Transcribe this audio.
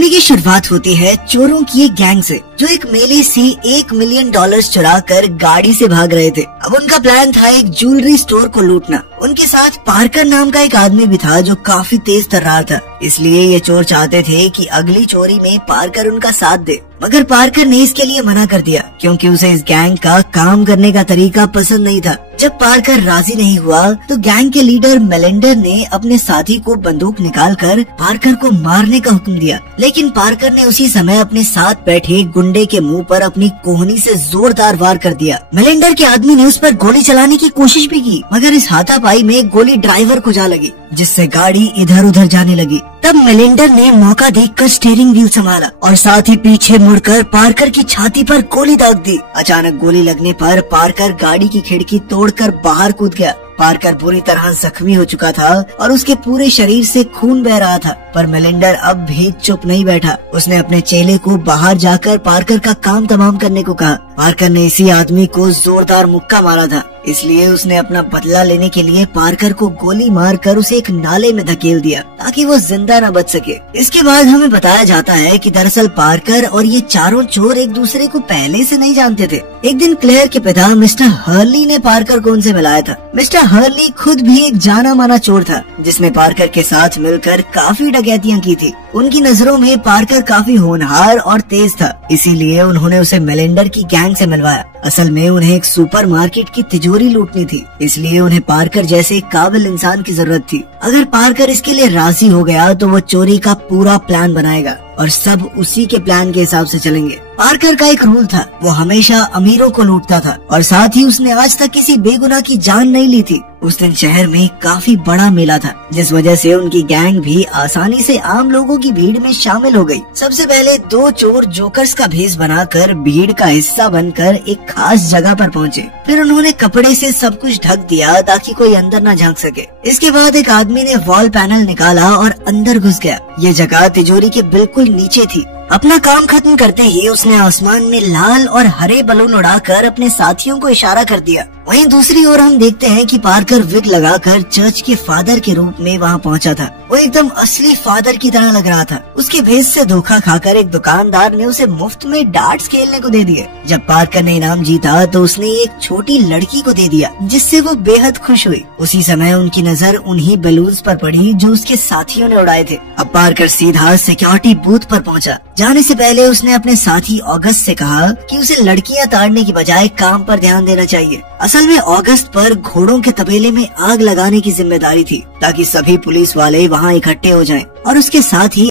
कहानी की शुरुआत होती है चोरों की एक गैंग से, जो एक मेले से $1 मिलियन चुरा कर गाड़ी से भाग रहे थे। अब उनका प्लान था एक ज्वेलरी स्टोर को लूटना। उनके साथ पार्कर नाम का एक आदमी भी था जो काफी तेज तर्रार था, इसलिए ये चोर चाहते थे कि अगली चोरी में पार्कर उनका साथ दे। मगर पार्कर ने इसके लिए मना कर दिया क्योंकि उसे इस गैंग का काम करने का तरीका पसंद नहीं था। जब पार्कर राजी नहीं हुआ तो गैंग के लीडर मेलिंडर ने अपने साथी को बंदूक निकालकर पार्कर को मारने का हुक्म दिया, लेकिन पार्कर ने उसी समय अपने साथ बैठे गुंडे के मुंह पर अपनी कोहनी से जोरदार वार कर दिया। मेलिंडर के आदमी ने उस पर गोली चलाने की कोशिश भी की, मगर इस हाथापाई में गोली ड्राइवर को जा लगी, जिससे गाड़ी इधर उधर जाने लगी। तब मेलिंडर ने मौका देखकर स्टीयरिंग व्हील संभाला और साथ ही पीछे मुड़कर पार्कर की छाती पर गोली दाग दी। अचानक गोली लगने पर पार्कर गाड़ी की खिड़की तोड़कर बाहर कूद गया। पार्कर बुरी तरह जख्मी हो चुका था और उसके पूरे शरीर से खून बह रहा था, पर मेलिंडर अब भी चुप नहीं बैठा। उसने अपने चेले को बाहर जाकर पार्कर का काम तमाम करने को कहा। पार्कर ने इसी आदमी को जोरदार मुक्का मारा था, इसलिए उसने अपना बदला लेने के लिए पार्कर को गोली मारकर उसे एक नाले में धकेल दिया ताकि वो जिंदा न बच सके। इसके बाद हमें बताया जाता है कि दरअसल पार्कर और ये चारों चोर एक दूसरे को पहले से नहीं जानते थे। एक दिन क्लेयर के पिता मिस्टर हर्ली ने पार्कर को उनसे मिलाया था। मिस्टर हर्ली खुद भी एक जाना माना चोर था, जिसने पार्कर के साथ मिलकर काफी डकैतियां की थी। उनकी नजरों में पार्कर काफी होनहार और तेज था, इसीलिए उन्होंने उसे मेलिंडर की गैंग से मिलवाया। असल में उन्हें एक सुपरमार्केट की तिजोरी लूटनी थी, इसलिए उन्हें पार्कर जैसे एक काबिल इंसान की जरूरत थी। अगर पार्कर इसके लिए राजी हो गया तो वो चोरी का पूरा प्लान बनाएगा और सब उसी के प्लान के हिसाब से चलेंगे। पार्कर का एक रूल था, वो हमेशा अमीरों को लूटता था और साथ ही उसने आज तक किसी बेगुनाह की जान नहीं ली थी। उस दिन शहर में काफी बड़ा मेला था, जिस वजह से उनकी गैंग भी आसानी से आम लोगों की भीड़ में शामिल हो गई। सबसे पहले दो चोर जोकर्स का भेष बनाकर भीड़ का हिस्सा बनकर एक खास जगह पर पहुंचे। फिर उन्होंने कपड़े से सब कुछ ढक दिया ताकि कोई अंदर न झांक सके। इसके बाद एक आदमी ने वॉल पैनल निकाला और अंदर घुस गया। ये जगह तिजोरी के बिल्कुल नीचे थी। अपना काम खत्म करते ही उसने आसमान में लाल और हरे बलून उड़ाकर अपने साथियों को इशारा कर दिया। वहीं दूसरी ओर हम देखते हैं कि पार्कर विग लगाकर चर्च के फादर के रूप में वहां पहुंचा था। वो एकदम असली फादर की तरह लग रहा था। उसके भेष से धोखा खाकर एक दुकानदार ने उसे मुफ्त में डार्ट्स खेलने को दे दिए। जब पार्कर ने इनाम जीता तो उसने एक छोटी लड़की को दे दिया, जिससे वो बेहद खुश हुई। उसी समय उनकी नजर उन्हीं बलून्स पर पड़ी जो उसके साथियों ने उड़ाए थे। अब पार्कर सीधा सिक्योरिटी बूथ पर पहुंचा। जाने से पहले उसने अपने साथी ऑगस्ट से कहा कि उसे लड़कियां ताड़ने की बजाय काम पर ध्यान देना चाहिए। असल में ऑगस्ट पर घोड़ों के तबेले में आग लगाने की जिम्मेदारी थी ताकि सभी पुलिस वाले वहां इकट्ठे हो जाएं और उसके साथ ही